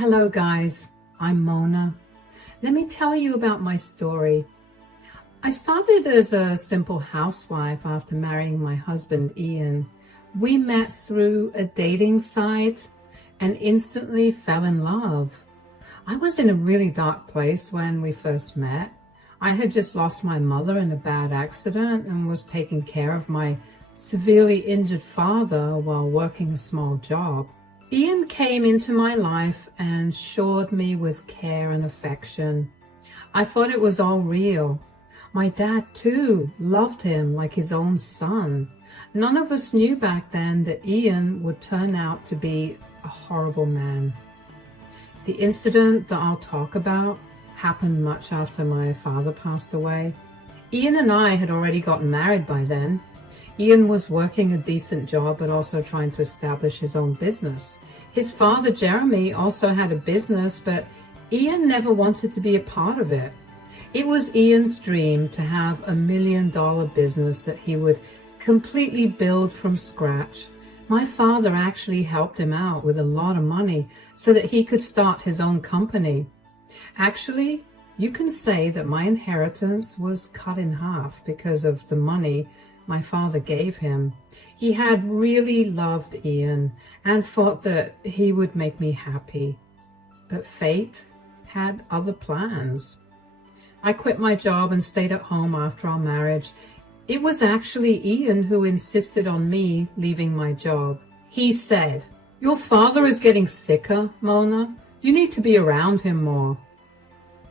Hello guys, I'm Mona. Let me tell you about my story. I started as a simple housewife after marrying my husband Ian. We met through a dating site and instantly fell in love. I was in a really dark place when we first met. I had just lost my mother in a bad accident and was taking care of my severely injured father while working a small job. Ian came into my life and showered me with care and affection. I thought it was all real. My dad too loved him like his own son. None of us knew back then that Ian would turn out to be a horrible man. The incident that I'll talk about happened much after my father passed away. Ian and I had already gotten married by then. Ian was working a decent job but also trying to establish his own business. His father, Jeremy, also had a business, but Ian never wanted to be a part of it. It was Ian's dream to have $1 million business that he would completely build from scratch. My father actually helped him out with a lot of money so that he could start his own company. Actually, you can say that my inheritance was cut in half because of the money my father gave him. He had really loved Ian and thought that he would make me happy. But fate had other plans. I quit my job and stayed at home after our marriage. It was actually Ian who insisted on me leaving my job. He said, "Your father is getting sicker, Mona. You need to be around him more."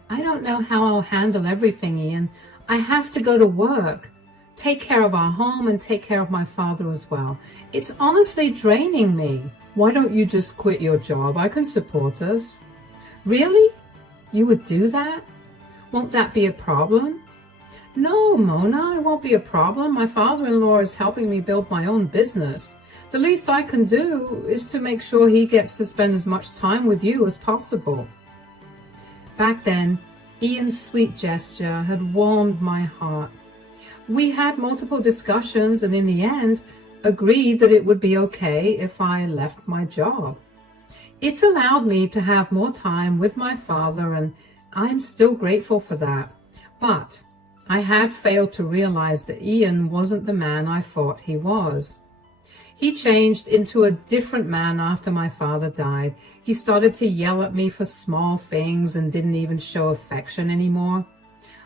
"I don't know how I'll handle everything, Ian. I have to go to work, take care of our home and take care of my father as well. It's honestly draining me." "Why don't you just quit your job? I can support us." "Really? You would do that? Won't that be a problem?" "No, Mona, it won't be a problem. My father-in-law is helping me build my own business. The least I can do is to make sure he gets to spend as much time with you as possible." Back then, Ian's sweet gesture had warmed my heart. We had multiple discussions and in the end agreed that it would be okay if I left my job. It's allowed me to have more time with my father and I'm still grateful for that. But I had failed to realize that Ian wasn't the man I thought he was. He changed into a different man after my father died. He started to yell at me for small things and didn't even show affection anymore.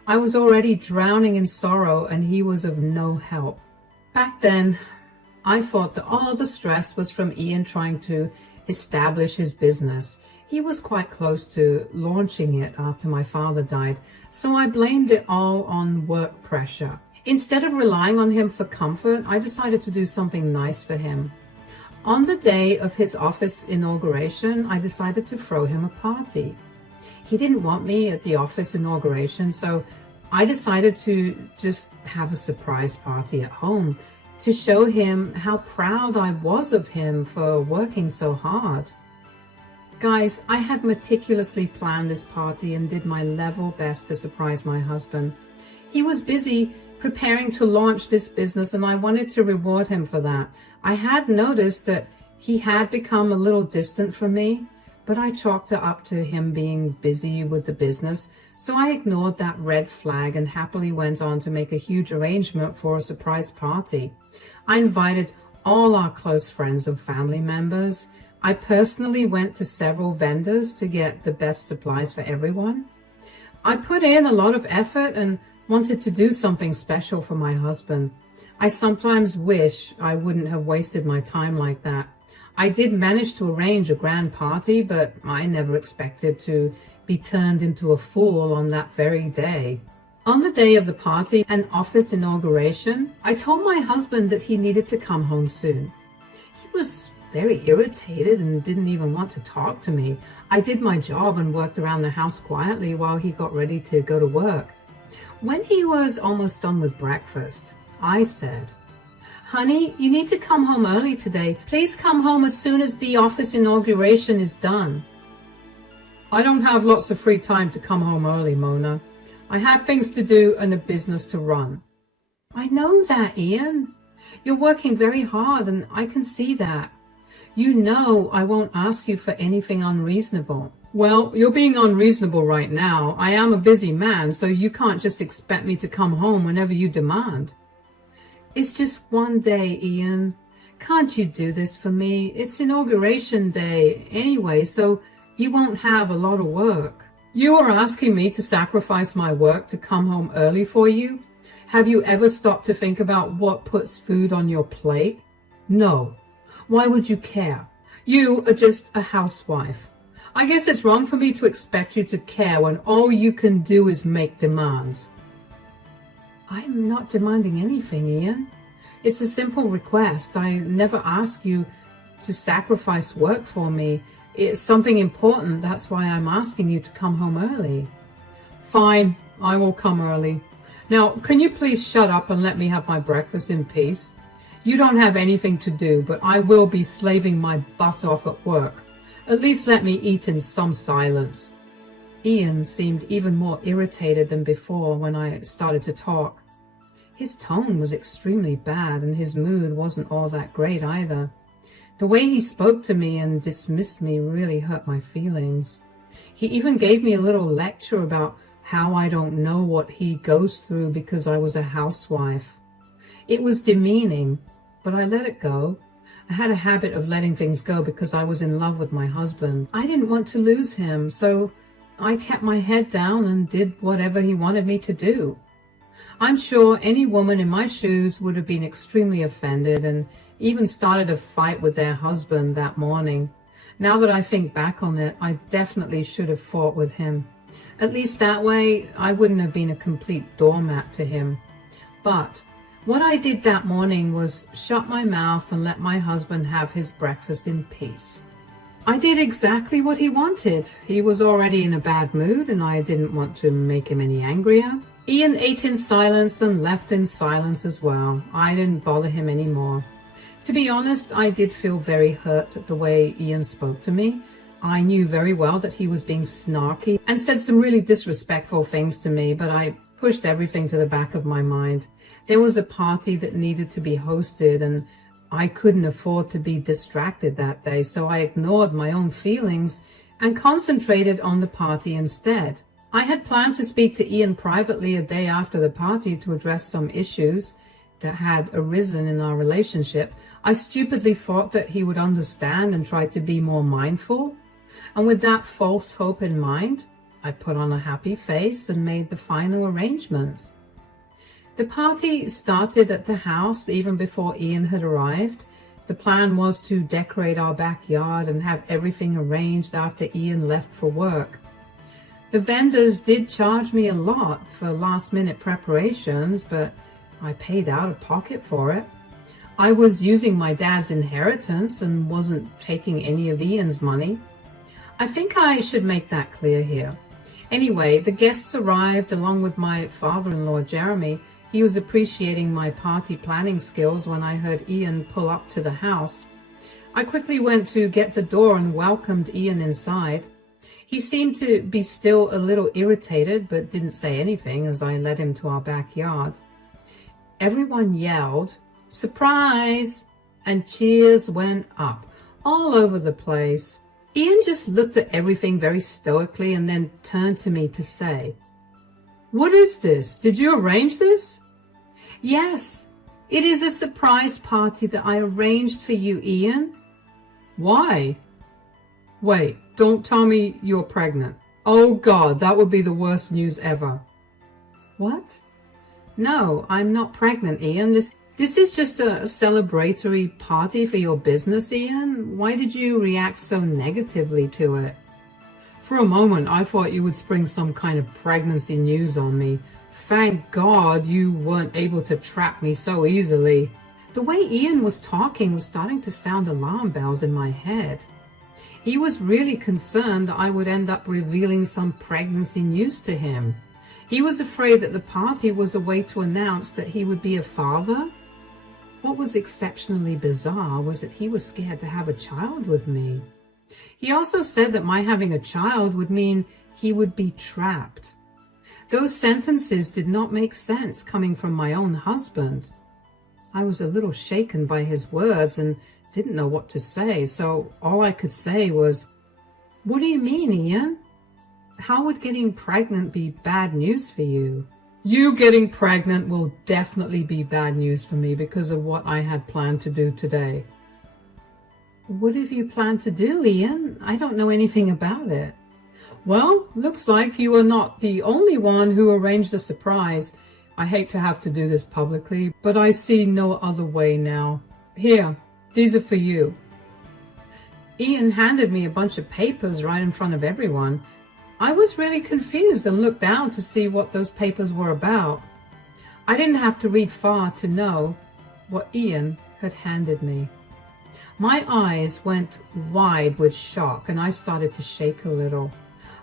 I was already drowning in sorrow and he was of no help. Back then, I thought that all the stress was from Ian trying to establish his business. He was quite close to launching it after my father died, so I blamed it all on work pressure. Instead of relying on him for comfort, I decided to do something nice for him. On the day of his office inauguration, I decided to throw him a party. He didn't want me at the office inauguration, so I decided to just have a surprise party at home to show him how proud I was of him for working so hard. Guys, I had meticulously planned this party and did my level best to surprise my husband. He was busy preparing to launch this business and I wanted to reward him for that. I had noticed that he had become a little distant from me, but I chalked it up to him being busy with the business, so I ignored that red flag and happily went on to make a huge arrangement for a surprise party. I invited all our close friends and family members. I personally went to several vendors to get the best supplies for everyone. I put in a lot of effort and wanted to do something special for my husband. I sometimes wish I wouldn't have wasted my time like that. I did manage to arrange a grand party, but I never expected to be turned into a fool on that very day. On the day of the party and office inauguration, I told my husband that he needed to come home soon. He was very irritated and didn't even want to talk to me. I did my job and worked around the house quietly while he got ready to go to work. When he was almost done with breakfast, I said, "Honey, you need to come home early today. Please come home as soon as the office inauguration is done." "I don't have lots of free time to come home early, Mona. I have things to do and a business to run." "I know that, Ian. You're working very hard and I can see that. You know I won't ask you for anything unreasonable. Well, you're being unreasonable right now. I am a busy man, so you can't just expect me to come home whenever you demand. It's just one day, Ian. Can't you do this for me? It's inauguration day anyway, so you won't have a lot of work. You are asking me to sacrifice my work to come home early for you? Have you ever stopped to think about what puts food on your plate? No. Why would you care? You are just a housewife. I guess it's wrong for me to expect you to care when all you can do is make demands. I'm not demanding anything, Ian. It's a simple request. I never ask you to sacrifice work for me. It's something important. That's why I'm asking you to come home early. Fine, I will come early. Now, can you please shut up and let me have my breakfast in peace? You don't have anything to do, but I will be slaving my butt off at work. At least let me eat in some silence. Ian seemed even more irritated than before when I started to talk. His tone was extremely bad, and his mood wasn't all that great either. The way he spoke to me and dismissed me really hurt my feelings. He even gave me a little lecture about how I don't know what he goes through because I was a housewife. It was demeaning, but I let it go. I had a habit of letting things go because I was in love with my husband. I didn't want to lose him, so I kept my head down and did whatever he wanted me to do. I'm sure any woman in my shoes would have been extremely offended and even started a fight with their husband that morning. Now that I think back on it, I definitely should have fought with him. At least that way, I wouldn't have been a complete doormat to him. But what I did that morning was shut my mouth and let my husband have his breakfast in peace. I did exactly what he wanted. He was already in a bad mood and I didn't want to make him any angrier. Ian ate in silence and left in silence as well. I didn't bother him anymore. To be honest, I did feel very hurt at the way Ian spoke to me. I knew very well that he was being snarky and said some really disrespectful things to me, but I pushed everything to the back of my mind. There was a party that needed to be hosted and I couldn't afford to be distracted that day, so I ignored my own feelings and concentrated on the party instead. I had planned to speak to Ian privately a day after the party to address some issues that had arisen in our relationship. I stupidly thought that he would understand and try to be more mindful. And with that false hope in mind, I put on a happy face and made the final arrangements. The party started at the house even before Ian had arrived. The plan was to decorate our backyard and have everything arranged after Ian left for work. The vendors did charge me a lot for last-minute preparations, but I paid out of pocket for it. I was using my dad's inheritance and wasn't taking any of Ian's money. I think I should make that clear here. Anyway, the guests arrived along with my father-in-law, Jeremy. He was appreciating my party planning skills when I heard Ian pull up to the house. I quickly went to get the door and welcomed Ian inside. He seemed to be still a little irritated, but didn't say anything as I led him to our backyard. Everyone yelled, "Surprise!" and cheers went up all over the place. Ian just looked at everything very stoically and then turned to me to say, "What is this? Did you arrange this?" "Yes, it is a surprise party that I arranged for you, Ian." "Why?" "Wait, don't tell me you're pregnant. Oh God, that would be the worst news ever." "What? No, I'm not pregnant, Ian. This is just a celebratory party for your business, Ian. Why did you react so negatively to it?" For a moment, I thought you would spring some kind of pregnancy news on me. Thank God you weren't able to trap me so easily. The way Ian was talking was starting to sound alarm bells in my head. He was really concerned I would end up revealing some pregnancy news to him. He was afraid that the party was a way to announce that he would be a father. What was exceptionally bizarre was that he was scared to have a child with me. He also said that my having a child would mean he would be trapped. Those sentences did not make sense coming from my own husband. I was a little shaken by his words and didn't know what to say, so all I could say was, "What do you mean, Ian? How would getting pregnant be bad news for you?" "You getting pregnant will definitely be bad news for me because of what I had planned to do today." "What have you planned to do, Ian? I don't know anything about it." "Well, looks like you are not the only one who arranged a surprise. I hate to have to do this publicly, but I see no other way now. Here, these are for you." Ian handed me a bunch of papers right in front of everyone. I was really confused and looked down to see what those papers were about. I didn't have to read far to know what Ian had handed me. My eyes went wide with shock and I started to shake a little.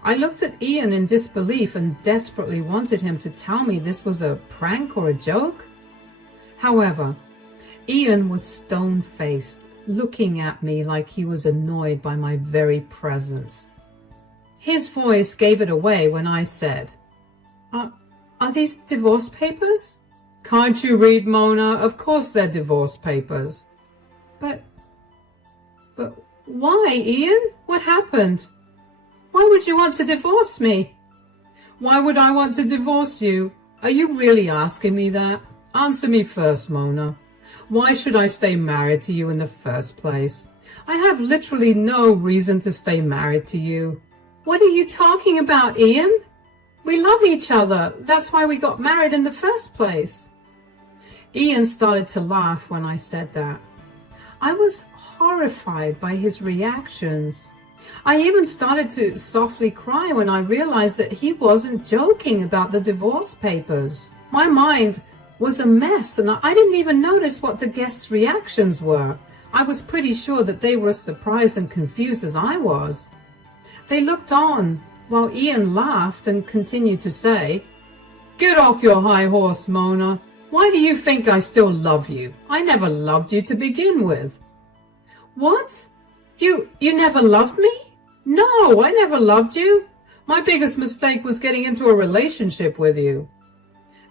I looked at Ian in disbelief and desperately wanted him to tell me this was a prank or a joke. However, Ian was stone-faced, looking at me like he was annoyed by my very presence. His voice gave it away when I said, Are these divorce papers?" "Can't you read, Mona? Of course they're divorce papers." But why, Ian? What happened? Why would you want to divorce me?" "Why would I want to divorce you? Are you really asking me that? Answer me first, Mona. Why should I stay married to you in the first place? I have literally no reason to stay married to you." "What are you talking about, Ian? We love each other. That's why we got married in the first place." Ian started to laugh when I said that. I was horrified by his reactions. I even started to softly cry when I realized that he wasn't joking about the divorce papers. My mind was a mess and I didn't even notice what the guests' reactions were. I was pretty sure that they were as surprised and confused as I was. They looked on while Ian laughed and continued to say, "Get off your high horse, Mona. Why do you think I still love you? I never loved you to begin with." "What? You never loved me?" "No, I never loved you. My biggest mistake was getting into a relationship with you."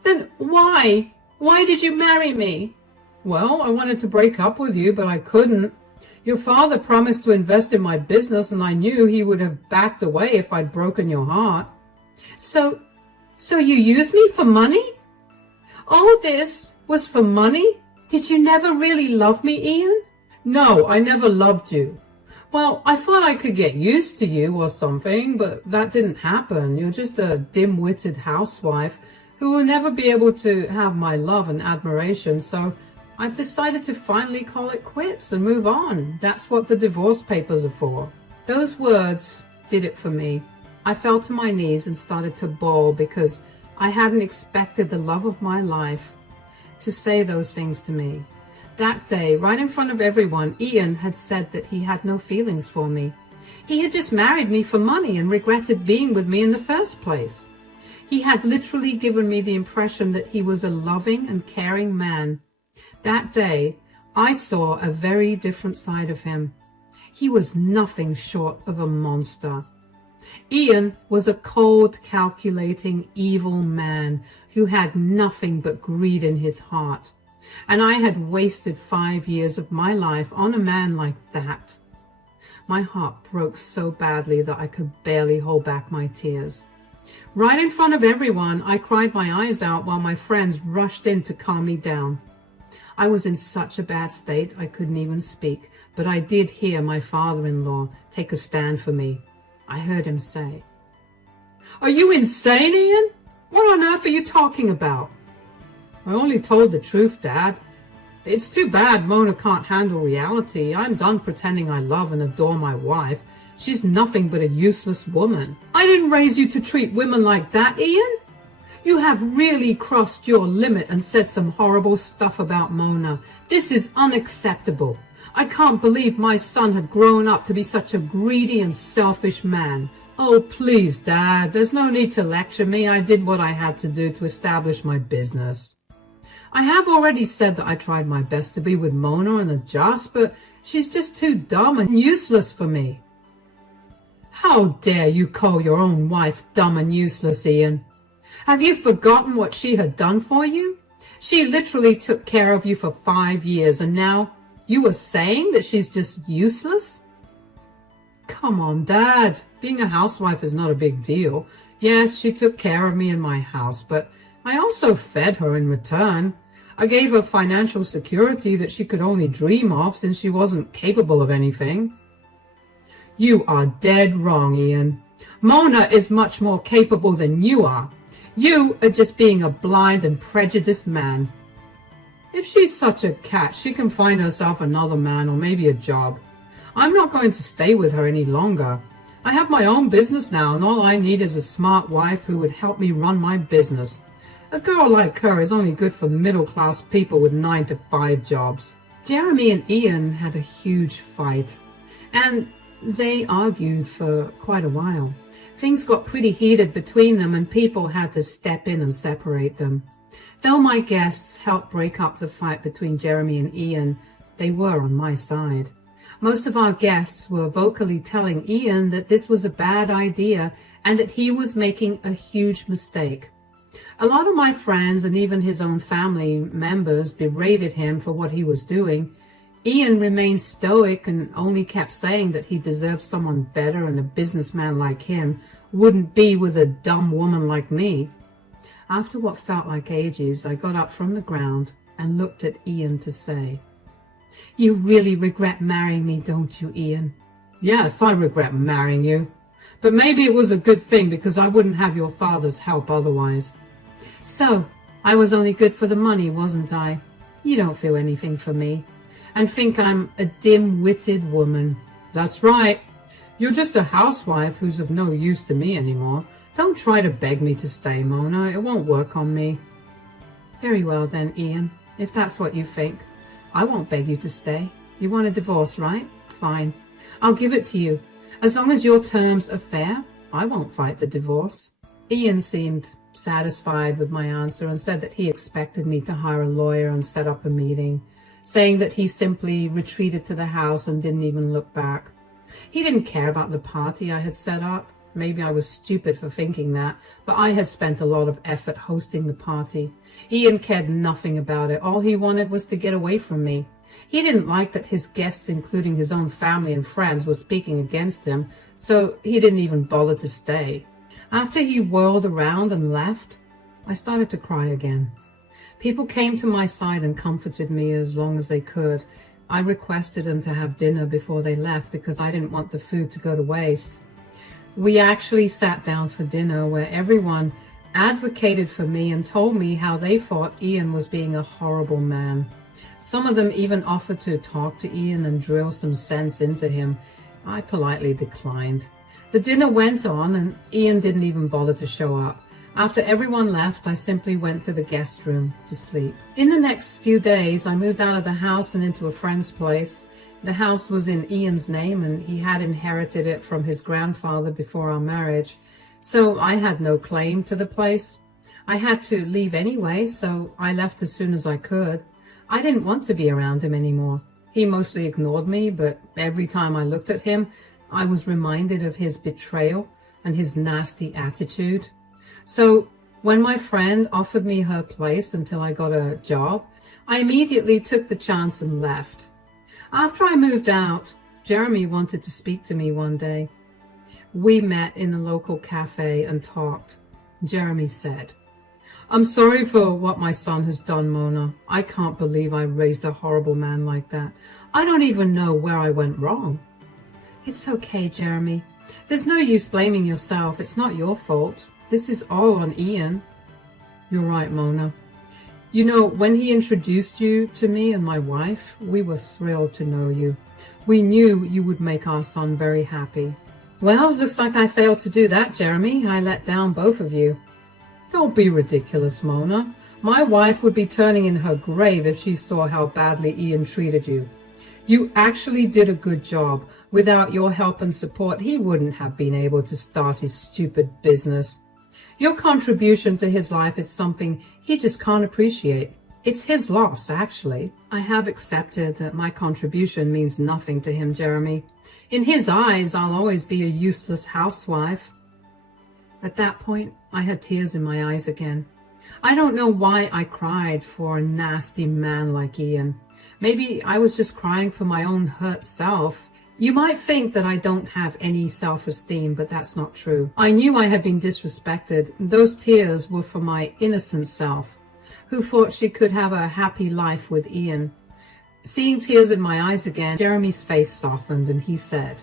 "Then why? Why did you marry me?" "Well, I wanted to break up with you, but I couldn't. Your father promised to invest in my business, and I knew he would have backed away if I'd broken your heart." So you used me for money? All this was for money? Did you never really love me, Ian?" "No, I never loved you. Well, I thought I could get used to you or something, but that didn't happen. You're just a dim-witted housewife who will never be able to have my love and admiration, so I've decided to finally call it quits and move on. That's what the divorce papers are for." Those words did it for me. I fell to my knees and started to bawl because I hadn't expected the love of my life to say those things to me. That day, right in front of everyone, Ian had said that he had no feelings for me. He had just married me for money and regretted being with me in the first place. He had literally given me the impression that he was a loving and caring man. That day, I saw a very different side of him. He was nothing short of a monster. Ian was a cold, calculating, evil man who had nothing but greed in his heart. And I had wasted 5 years of my life on a man like that. My heart broke so badly that I could barely hold back my tears. Right in front of everyone, I cried my eyes out while my friends rushed in to calm me down. I was in such a bad state I couldn't even speak, but I did hear my father-in-law take a stand for me. I heard him say, "Are you insane, Ian? What on earth are you talking about?" "I only told the truth, Dad. It's too bad Mona can't handle reality. I'm done pretending I love and adore my wife. She's nothing but a useless woman." "I didn't raise you to treat women like that, Ian. You have really crossed your limit and said some horrible stuff about Mona. This is unacceptable. I can't believe my son had grown up to be such a greedy and selfish man." "Oh, please, Dad, there's no need to lecture me. I did what I had to do to establish my business. I have already said that I tried my best to be with Mona and adjust, but she's just too dumb and useless for me." "How dare you call your own wife dumb and useless, Ian? Have you forgotten what she had done for you? She literally took care of you for 5 years, and now You were saying that she's just useless? Come on, Dad. Being a housewife is not a big deal. Yes, she took care of me in my house, but I also fed her in return. I gave her financial security that she could only dream of since she wasn't capable of anything. You are dead wrong, Ian. Mona is much more capable than you are. You are just being a blind and prejudiced man. If she's such a catch, she can find herself another man or maybe a job. I'm not going to stay with her any longer. I have my own business now, and all I need is a smart wife who would help me run my business. A girl like her is only good for middle-class people with 9-to-5 jobs. Jeremy and Ian had a huge fight, and they argued for quite a while. Things got pretty heated between them, and people had to step in and separate them. Though my guests helped break up the fight between Jeremy and Ian, they were on my side. Most of our guests were vocally telling Ian that this was a bad idea and that he was making a huge mistake. A lot of my friends and even his own family members berated him for what he was doing. Ian remained stoic and only kept saying that he deserved someone better, and a businessman like him wouldn't be with a dumb woman like me. After what felt like ages, I got up from the ground and looked at Ian to say, "You really regret marrying me, don't you, Ian?" "Yes, I regret marrying you. But maybe it was a good thing because I wouldn't have your father's help otherwise." "So, I was only good for the money, wasn't I? You don't feel anything for me and think I'm a dim-witted woman." "That's right. You're just a housewife who's of no use to me anymore. Don't try to beg me to stay, Mona. It won't work on me." "Very well then, Ian, if that's what you think. I won't beg you to stay. You want a divorce, right? Fine. I'll give it to you. As long as your terms are fair, I won't fight the divorce." Ian seemed satisfied with my answer and said that he expected me to hire a lawyer and set up a meeting, saying that he simply retreated to the house and didn't even look back. He didn't care about the party I had set up. Maybe I was stupid for thinking that, but I had spent a lot of effort hosting the party. Ian cared nothing about it. All he wanted was to get away from me. He didn't like that his guests, including his own family and friends, were speaking against him, so he didn't even bother to stay. After he whirled around and left, I started to cry again. People came to my side and comforted me as long as they could. I requested them to have dinner before they left because I didn't want the food to go to waste. We actually sat down for dinner where everyone advocated for me and told me how they thought Ian was being a horrible man. Some of them even offered to talk to Ian and drill some sense into him. I politely declined. The dinner went on and Ian didn't even bother to show up. After everyone left, I simply went to the guest room to sleep. In the next few days, I moved out of the house and into a friend's place. The house was in Ian's name and he had inherited it from his grandfather before our marriage, so I had no claim to the place. I had to leave anyway, so I left as soon as I could. I didn't want to be around him anymore. He mostly ignored me, but every time I looked at him, I was reminded of his betrayal and his nasty attitude. So when my friend offered me her place until I got a job, I immediately took the chance and left. After I moved out, Jeremy wanted to speak to me one day. We met in the local cafe and talked. Jeremy said, "I'm sorry for what my son has done, Mona. I can't believe I raised a horrible man like that. I don't even know where I went wrong." "It's okay, Jeremy. There's no use blaming yourself. It's not your fault. This is all on Ian." "You're right, Mona. You know, when he introduced you to me and my wife, we were thrilled to know you. We knew you would make our son very happy." "Well, looks like I failed to do that, Jeremy. I let down both of you." "Don't be ridiculous, Mona. My wife would be turning in her grave if she saw how badly Ian treated you. You actually did a good job. Without your help and support, he wouldn't have been able to start his stupid business. Your contribution to his life is something he just can't appreciate. It's his loss, actually. I have accepted that my contribution means nothing to him, Jeremy. In his eyes, I'll always be a useless housewife." At that point, I had tears in my eyes again. I don't know why I cried for a nasty man like Ian. Maybe I was just crying for my own hurt self. You might think that I don't have any self-esteem, but that's not true. I knew I had been disrespected. Those tears were for my innocent self, who thought she could have a happy life with Ian. Seeing tears in my eyes again, Jeremy's face softened and he said,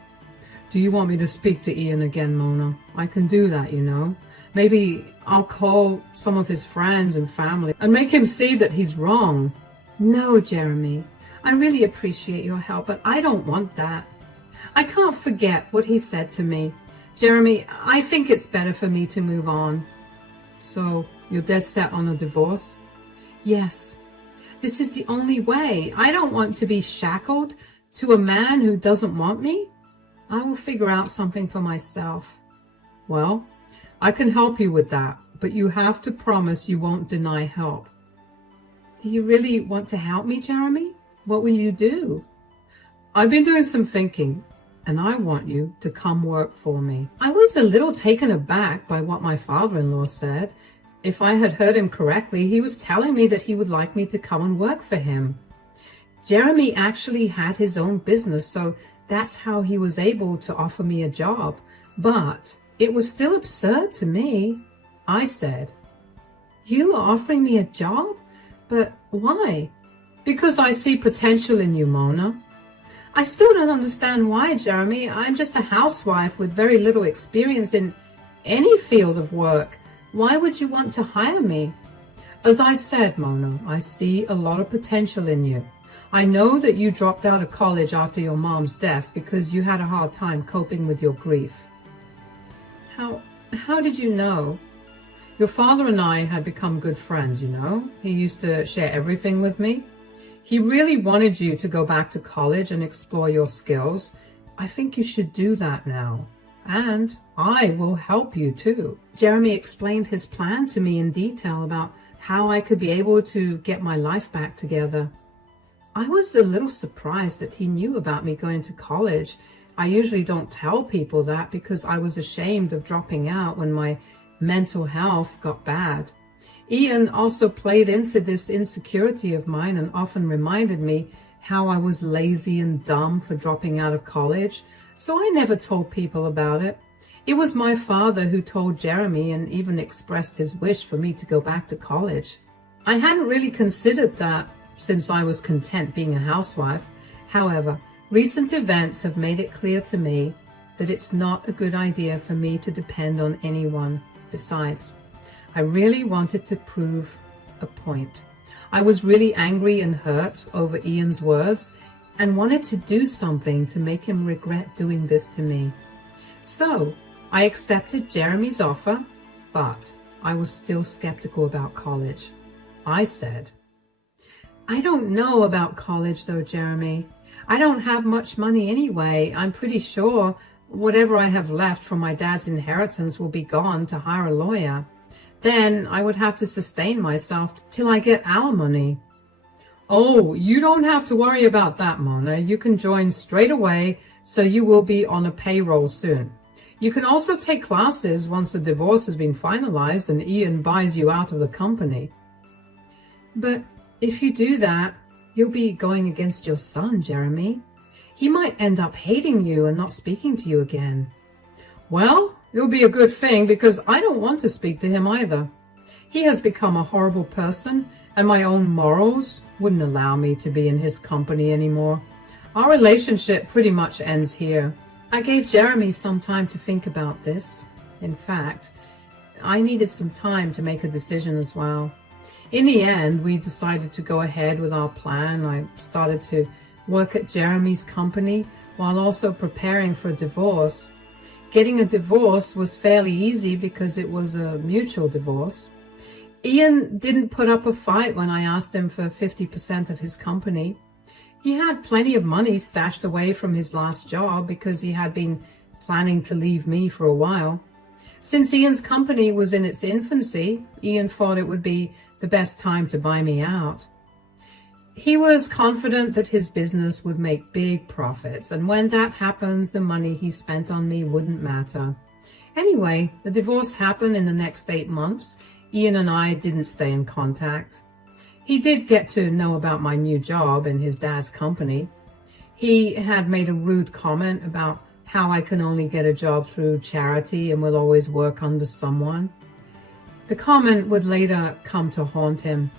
"Do you want me to speak to Ian again, Mona? I can do that, you know. Maybe I'll call some of his friends and family and make him see that he's wrong." "No, Jeremy, I really appreciate your help, but I don't want that. I can't forget what he said to me. Jeremy, I think it's better for me to move on." "So, you're dead set on a divorce?" "Yes. This is the only way. I don't want to be shackled to a man who doesn't want me. I will figure out something for myself." "Well, I can help you with that, but you have to promise you won't deny help." "Do you really want to help me, Jeremy? What will you do?" "I've been doing some thinking, and I want you to come work for me." I was a little taken aback by what my father-in-law said. If I had heard him correctly, he was telling me that he would like me to come and work for him. Jeremy actually had his own business, so that's how he was able to offer me a job. But it was still absurd to me. I said, "You are offering me a job? But why?" "Because I see potential in you, Mona." "I still don't understand why, Jeremy. I'm just a housewife with very little experience in any field of work. Why would you want to hire me?" "As I said, Mona, I see a lot of potential in you. I know that you dropped out of college after your mom's death because you had a hard time coping with your grief." How did you know?" "Your father and I had become good friends, you know. He used to share everything with me. He really wanted you to go back to college and explore your skills. I think you should do that now. And I will help you too." Jeremy explained his plan to me in detail about how I could be able to get my life back together. I was a little surprised that he knew about me going to college. I usually don't tell people that because I was ashamed of dropping out when my mental health got bad. Ian also played into this insecurity of mine and often reminded me how I was lazy and dumb for dropping out of college, so I never told people about it. It was my father who told Jeremy and even expressed his wish for me to go back to college. I hadn't really considered that since I was content being a housewife. However, recent events have made it clear to me that it's not a good idea for me to depend on anyone. Besides, I really wanted to prove a point. I was really angry and hurt over Ian's words and wanted to do something to make him regret doing this to me. So I accepted Jeremy's offer, but I was still skeptical about college. I said, "I don't know about college though, Jeremy. I don't have much money anyway. I'm pretty sure whatever I have left from my dad's inheritance will be gone to hire a lawyer. Then I would have to sustain myself till I get alimony." "Oh, you don't have to worry about that, Mona. You can join straight away, so you will be on a payroll soon. You can also take classes once the divorce has been finalized and Ian buys you out of the company." "But if you do that, you'll be going against your son, Jeremy. He might end up hating you and not speaking to you again." "Well, it'll be a good thing because I don't want to speak to him either. He has become a horrible person and my own morals wouldn't allow me to be in his company anymore. Our relationship pretty much ends here." I gave Jeremy some time to think about this. In fact, I needed some time to make a decision as well. In the end, we decided to go ahead with our plan. I started to work at Jeremy's company while also preparing for a divorce. Getting a divorce was fairly easy because it was a mutual divorce. Ian didn't put up a fight when I asked him for 50% of his company. He had plenty of money stashed away from his last job because he had been planning to leave me for a while. Since Ian's company was in its infancy, Ian thought it would be the best time to buy me out. He was confident that his business would make big profits, and when that happens, the money he spent on me wouldn't matter. Anyway, the divorce happened in the next 8 months. Ian and I didn't stay in contact. He did get to know about my new job in his dad's company. He had made a rude comment about how I can only get a job through charity and will always work under someone. The comment would later come to haunt him.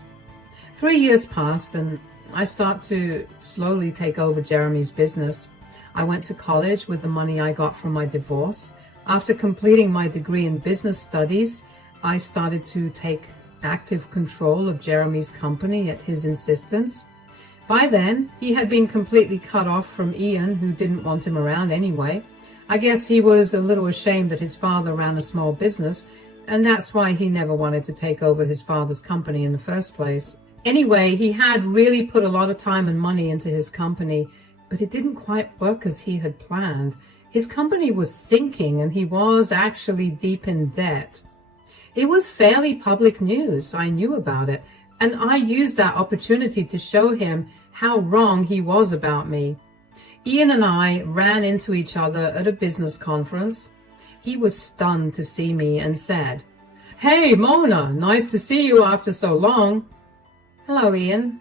3 years passed and I started to slowly take over Jeremy's business. I went to college with the money I got from my divorce. After completing my degree in business studies, I started to take active control of Jeremy's company at his insistence. By then, he had been completely cut off from Ian, who didn't want him around anyway. I guess he was a little ashamed that his father ran a small business, and that's why he never wanted to take over his father's company in the first place. Anyway, he had really put a lot of time and money into his company, but it didn't quite work as he had planned. His company was sinking, and he was actually deep in debt. It was fairly public news. I knew about it, and I used that opportunity to show him how wrong he was about me. Ian and I ran into each other at a business conference. He was stunned to see me and said, "Hey, Mona, nice to see you after so long." "Hello, Ian.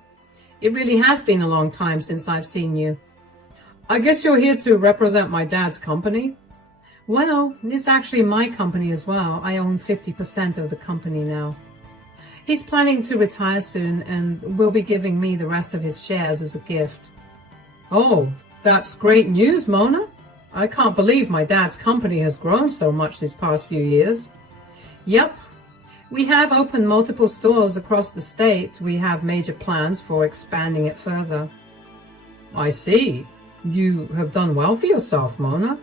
It really has been a long time since I've seen you." "I guess you're here to represent my dad's company?" "Well, it's actually my company as well. I own 50% of the company now. He's planning to retire soon and will be giving me the rest of his shares as a gift." "Oh, that's great news, Mona. I can't believe my dad's company has grown so much these past few years." "Yep. We have opened multiple stores across the state. We have major plans for expanding it further." "I see. You have done well for yourself, Mona.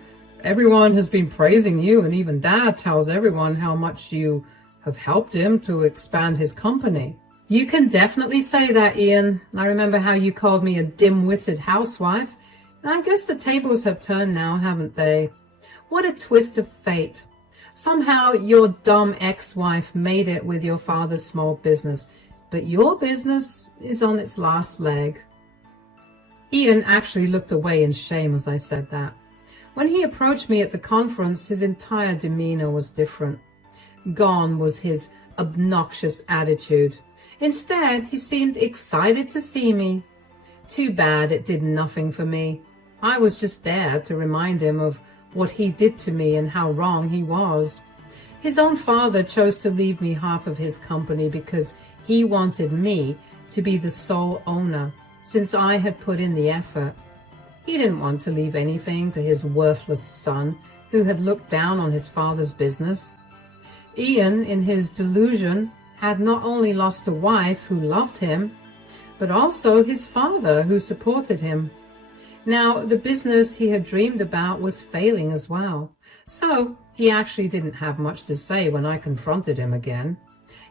Everyone has been praising you, and even Dad tells everyone how much you have helped him to expand his company." "You can definitely say that, Ian. I remember how you called me a dim-witted housewife. I guess the tables have turned now, haven't they? What a twist of fate. Somehow your dumb ex-wife made it with your father's small business, but your business is on its last leg." Ian actually looked away in shame as I said that. When he approached me at the conference, his entire demeanor was different. Gone was his obnoxious attitude. Instead, he seemed excited to see me. Too bad it did nothing for me. I was just there to remind him of what he did to me and how wrong he was. His own father chose to leave me half of his company because he wanted me to be the sole owner, since I had put in the effort. He didn't want to leave anything to his worthless son, who had looked down on his father's business. Ian, in his delusion, had not only lost a wife who loved him, but also his father who supported him. Now, the business he had dreamed about was failing as well, so he actually didn't have much to say when I confronted him again.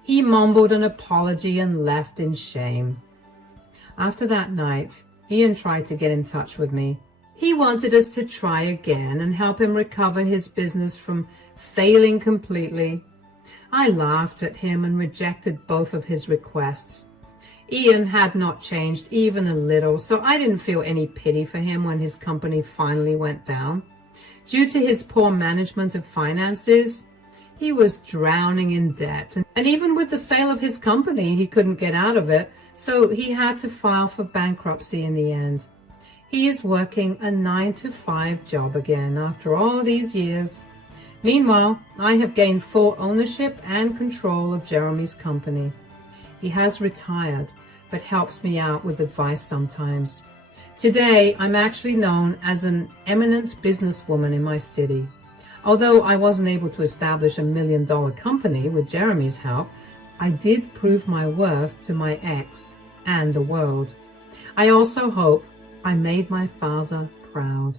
He mumbled an apology and left in shame. After that night, Ian tried to get in touch with me. He wanted us to try again and help him recover his business from failing completely. I laughed at him and rejected both of his requests. Ian had not changed even a little, so I didn't feel any pity for him when his company finally went down. Due to his poor management of finances, he was drowning in debt, and even with the sale of his company, he couldn't get out of it, so he had to file for bankruptcy in the end. He is working a 9-to-5 job again after all these years. Meanwhile, I have gained full ownership and control of Jeremy's company. He has retired, but helps me out with advice sometimes. Today, I'm actually known as an eminent businesswoman in my city. Although I wasn't able to establish a $1 million company with Jeremy's help, I did prove my worth to my ex and the world. I also hope I made my father proud.